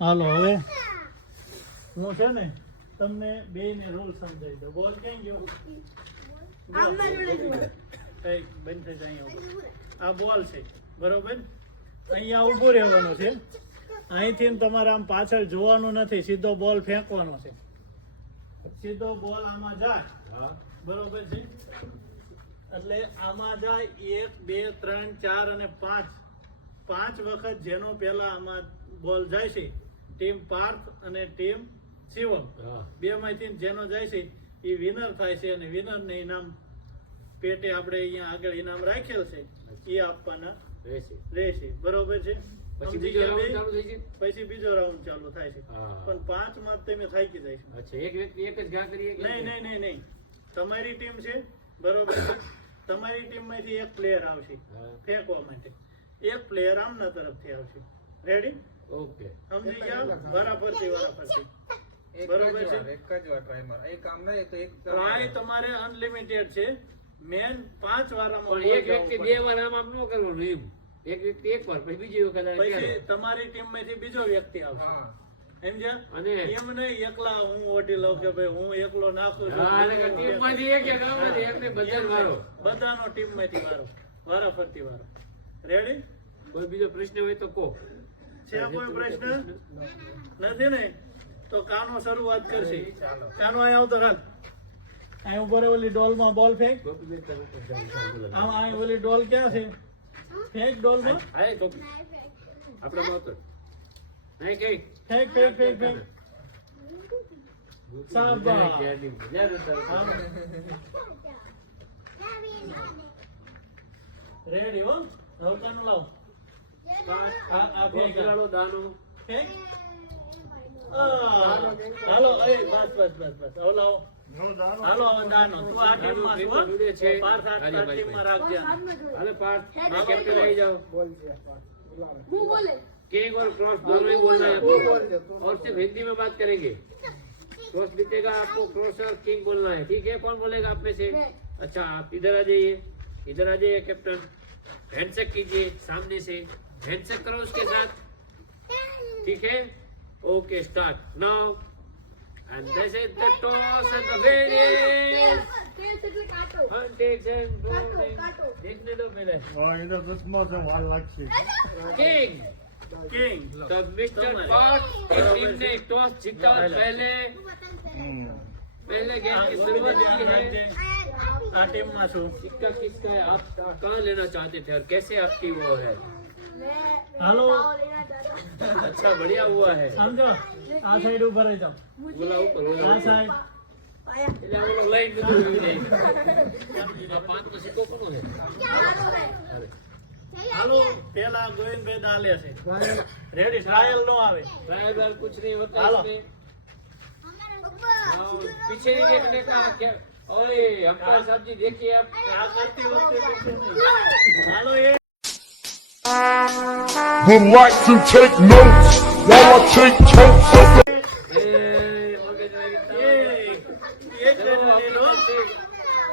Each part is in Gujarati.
હાલો હવે હું છે ને તમને બે ને રૂલ સમજાવી દઉં. બોલ ક્યાં ગયો? કઈ બંધ થઈ જાય. આ બોલ છે બરોબર, અહીંયા ઊભું રહેવાનું છે. અહીંથી તમારે આમ પાછળ જોવાનું નથી, સીધો બોલ ફેંકવાનો છે. સીધો બોલ આમાં જાય બરોબર છે. એટલે આમાં જાય 1 2 3 4 અને 5 વખત જેનો પહેલા આમાં બોલ જાય છે ટીમ પાર્થ અને ટીમ શિવમ, બે માંથી જેનો જાય છે એ વિનર થાય છે. અને વિનર ને ઇનામ પેટે આપણે અહીંયા આગળ ઇનામ રાખેલ છે એ આપવાના રહેશે બરોબર છે. પછી બીજો રાઉન્ડ ચાલુ થાય છે, પણ 5 માં તમે થાકી જાય છે. નહીં, તમારી ટીમ છે બરોબર છે. તમારી ટીમ માંથી એક પ્લેયર આવશે ફેંકવા માટે, એક પ્લેયર આમના તરફથી આવશે. રેડી? ઓકે, સમજી ગયા? વારાફરતી બરોબર છે. એક જ વાર ટ્રાય માર, એક કામ નહીં તો એક ટ્રાય તમારે અનલિમિટેડ છે. મેન 5 વારમાં એક વ્યક્તિ 2 વાર આમ ન કરવાનું. એમ એક વ્યક્તિ એક વાર, પછી બીજી વખત પછી તમારી ટીમ માંથી બીજો વ્યક્તિ આવશે. સમજ્યા? અને એમ નહીં એકલા હું ઓઢી લઉં કે ભાઈ હું એકલો નાખું છું. ટીમ માંથી એક બધાનો ટીમ માંથી વારાફરતી વારો. રેડી? કોઈ બીજો પ્રશ્ન હોય તો કહો. છે કોઈ પ્રશ્ન? નથી ને? તો કાનો શરૂઆત કરશે. કાનો અહીં આવતો હાલ. અહીં ઉપર ઓલી ડોલ માં બોલ ફેંક. આમ અહીં ઓલી ડોલ ક્યાં છે? ફેંક ડોલ માં. આપણે આવતો નહીં કઈ ફેંક. શાબાશ. રેડી હો? હવે કાનું લાવ. આ ફેંક દાનો ફેંક. હાલો એ બસ. હવે લાવો. હાલો હવે દાનો. તું આ ટીમ માં છો. પાર્થ આ ટીમ માં રાખજે. હાલે પાર્થ કેપ્ટન આવી જાઓ. બોલ છે હું બોલે किंग और क्रॉस दोनों ही बोलना है आपको, और सिर्फ हिंदी में बात करेंगे. क्रॉस जीतेगा आपको क्रॉस और किंग बोलना है. ठीक है? कौन बोलेगा आप में से? अच्छा आप इधर आ जाइए कैप्टन. हैंडशेक कीजिए सामने से. हैंडशेक करो उसके साथ. ठीक है? Okay start now. And this is the toss and the winning. देखने दो पहले. इधर बस मौसम वाल लगती. किंग तो मिस्टर पार्थ की टीम ने टॉस जीता. पहले गेम की शुरुआत की है. टीम में सिक्का किसका है? आप कहाँ लेना चाहते थे और कैसे आपकी वो है? हेलो अच्छा बढ़िया हुआ है. समझो आ साइड ऊपर है. जाओ बोला ऊपर आ साइड. એટલે આ લાઈન બધું આવી જાય. પાંચ તો સિક્કો કોનો છે? હાલો પેલા ગોવિંદભાઈ દાલે છે. રેડી? ટ્રાયલ નો આવે. ट्रायल कुछ नहीं होता इसमें. पीछे नहीं देखने का क्या. ओए अंपायर साहब जी देखिए आप क्या करते वक्त पीछे नहीं. हालो ये would like to take notes while I take totes of the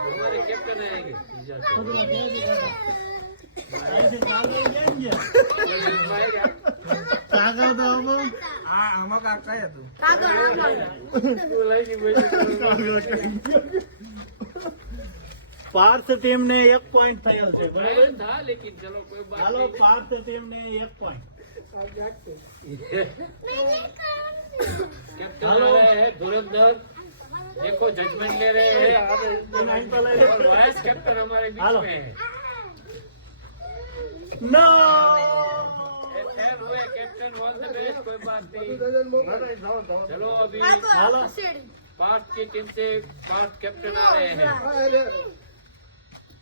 हमारे कैप्टन आएंगे. पार्थ टीम ने 1 पॉइंट થયેલ છે બરાબર था, लेकिन चलो कोई बात नहीं. पार्थ टीम ने 1 पॉइंट. कैप्टन आ रहे हैं धुरंधर. देखो जजमेंट ले रहे हैं. वाइस कैप्टन हमारे बीच में है. नो हुए कैप्टन ऑल द बेस्ट. कोई बात नहीं. चलो अभी पार्थ की टीम से पार्थ कैप्टन आ रहे हैं.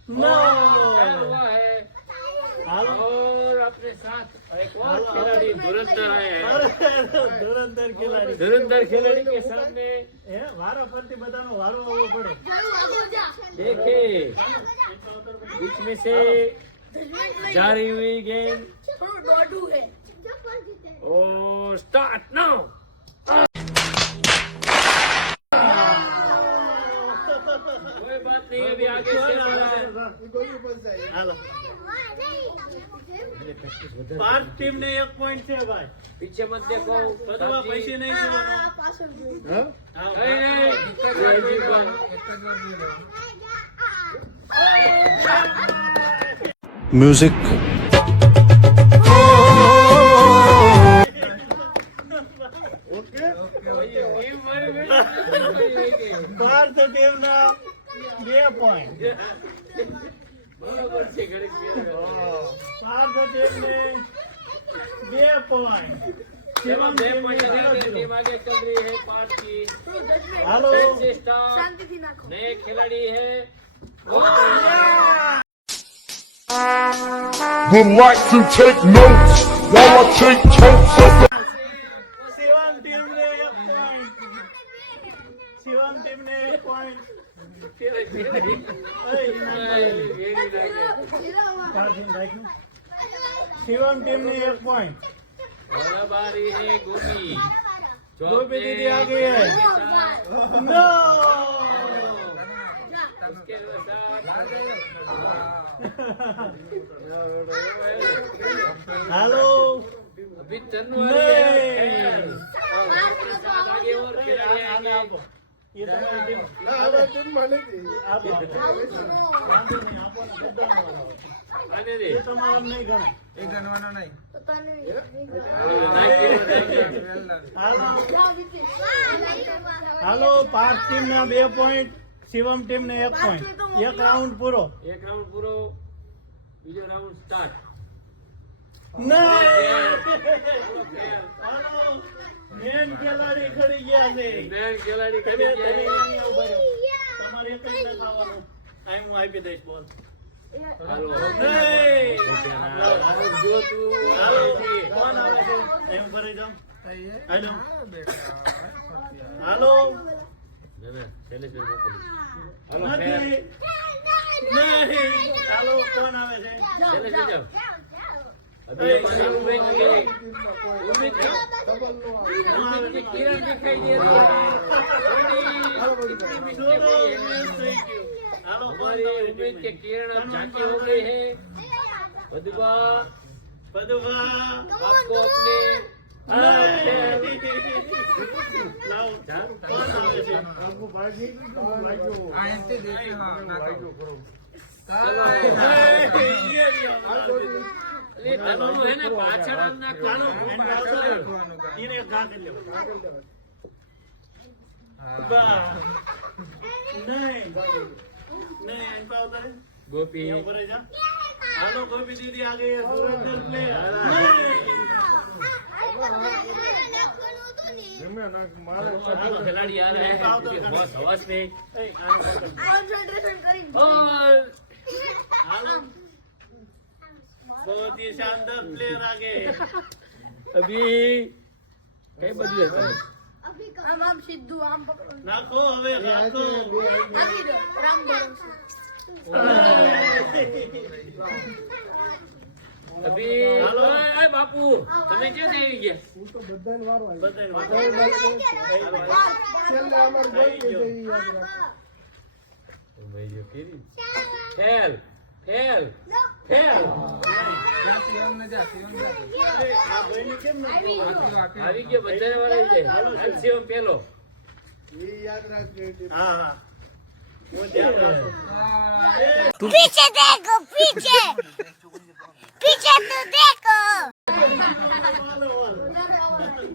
नो हुआ है. और अपने साथ एक और खिलाड़ी धुरंधर आए हैं. धुरंधर खिलाड़ी के सामने वाराफरती बतानो वारो आवવો પડે. देखिए बीच में से जारी हुई गेम और स्टार्ट नाउ. कोई बात नहीं अभी आगे से પાંચ ટીમ ને 1 પોઈન્ટ છે ભાઈ. पीछे मत देखो બધું પૈસે નહીં જોવાનું. હા, Music. ભારત ટીમ ના 2 પોઈન્ટ. बराबर से घड़ी ભારત ટીમ ને 2 પોઈન્ટ. શિવમ दे ટીમ ને पॉइंट zero zero. टीम आगे चल रही है 5 की હાલો. फैंसी स्टार नए खिलाड़ी है Would like to take notes while I take totes of the Shivam team ને 1 પોઈન્ટ. શિવમ ટીમ ને 1 પોઈન્ટ. શિવમ ટીમ ને 1 પોઈન્ટ. बारी है गोपी गोपी दीदी आ गई है. नो. उसके साथ हेलो. अभी तन्नू नहीं. आगे और खिलाड़ी आगे आएंगे आपो. ये तुम्हारी टीम. आपो. वांधो नहीं, आपो ने બધાનો વારો. आने दे ये તમારો નહીં ગણે. હાલો. હાલો. 5 ટીમ ના 2 પોઈન્ટ. શિવમ ટીમ ને 1 પોઈન્ટ. 1 રાઉન્ડ પૂરો. एक राउंड पूरो बीजो राउंड स्टार्ट નહીં. હાલો. મેન ખેલાડી ખડી ગયા છે. नए खिलाड़ी તમે खड़ी તમે है અહીંયા ઉભા રહો. તમારે એક જ ન ખાવાનું. અહીં હું આપી દઈશ બોલ. हेलो નહીં. जो तू હાલો. કોણ આવે છે? અહીં ઉભા રહી જાઓ. હાલો. હાલો. ना शैलेश भाई बोलो हेलो નથી. નહીં. હાલો. કોણ આવે છે? शैलेश भाई जाओ अभी हमारे उम्मीद की किरण दिखाई दे रही है कितनी मिस्टेक છોડો. हुई है મિસ થઈ ગયું. હાલો. કોણ हमारी તમારી उम्मीद ટીમ के में? किरण अब झांकी हो गई है मधुबा બધું आपको अपने લાવો. કોણ આવે છે? चलो ये लियो. अरे तनु है ना पाछड़ ना કાનો कानो એને આવતો ને. એને એક ઘા કરી લેવો. બા. નહીં. નહીં. અહીં પાવ તારે. गोपी यहाँ पर है जा. हेलो गोपी दीदी आ गई है. धुरंधर प्लेयर. हेलो खिलाड़ी आ रहे हैं बहुत हवस में और हेलो. बहुत ही शानदार प्लेयर आ गए. अभी कई बदले हैं આમ સીધું આમ પકડો નાખો હવે નાખો. નાખી દો રામ ભરોસે अभी हेलो. अरे बापू તમે ક્યાં થઈ ગયા ફેલ ફેલ ફેલ આવી ગયો બધાને વાળા આવી જાય અલસીઓ પેલો हाँ हाँ वो ध्यान रखो. पीछे देखो पीछे पीछे तो देखो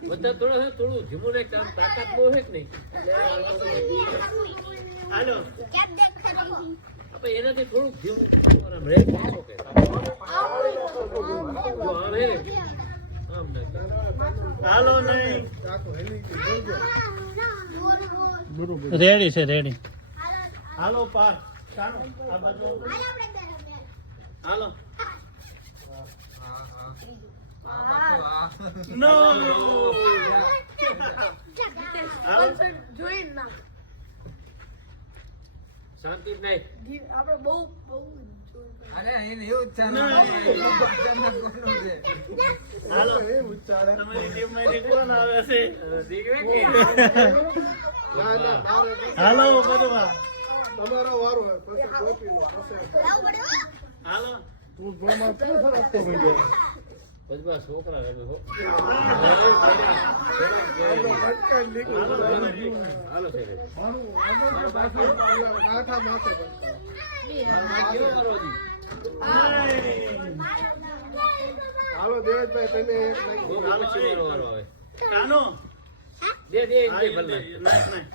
બધા થોડું ધીમું ને કામ તાકાત બહુ છે કે નહીં हेलो. આપણે એનાથી થોડુંક ધીમું આમ રેક ઓછો કે જો આમ હે ને આમ નથી हेलो नहीं. रेडी से रेडी. हेलो पार. ચાલો આ બાજુ. हेलो. नो. हेलो. જોઈને ના શાંતિ નહીં આપણે બહુ બહુ हेलो. તમારી ટીમ માંથી કોણ આવે છે? દીકરા કે हेलो બધું. તમારો વારો હોય પછી ગોપીનો હાલો. તું જોમાં કેમ સરસ તો થઈ જાય બજમાં છોકરા રમે હો. ભટકાઈ નીકળ્યું. હાલો સાહેબ. માથા માથે ભટકાય. કેવો વારો હજી? હાલો દેવેશભાઈ તમે એક નાખી. બહુ પછી વારો આવે. કાનો દે હા, દે એ ભલે. નાખ, નાખ.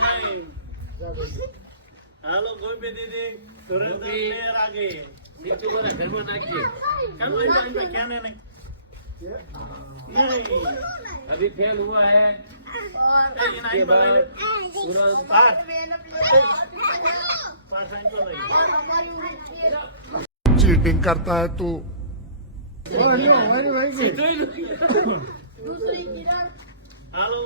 નહીં. હાલો ગોપી દીદી સુરેન્દ્ર ગોપી. પ્લેયર આગે નીચું વાળા ઘરમાં નાખીએ. કાનો ભાઈ ક્યાં ને નહીં अभी फेल हुआ है और એ નાઈ બોલાય तुरंत પાર मैंने પાર સાઈન તો લઈ और हमारी उम्र चीटिंग करता है तू વાહ, લ્યો, વારી વારી ગઈ. दूसरी किरण હાલો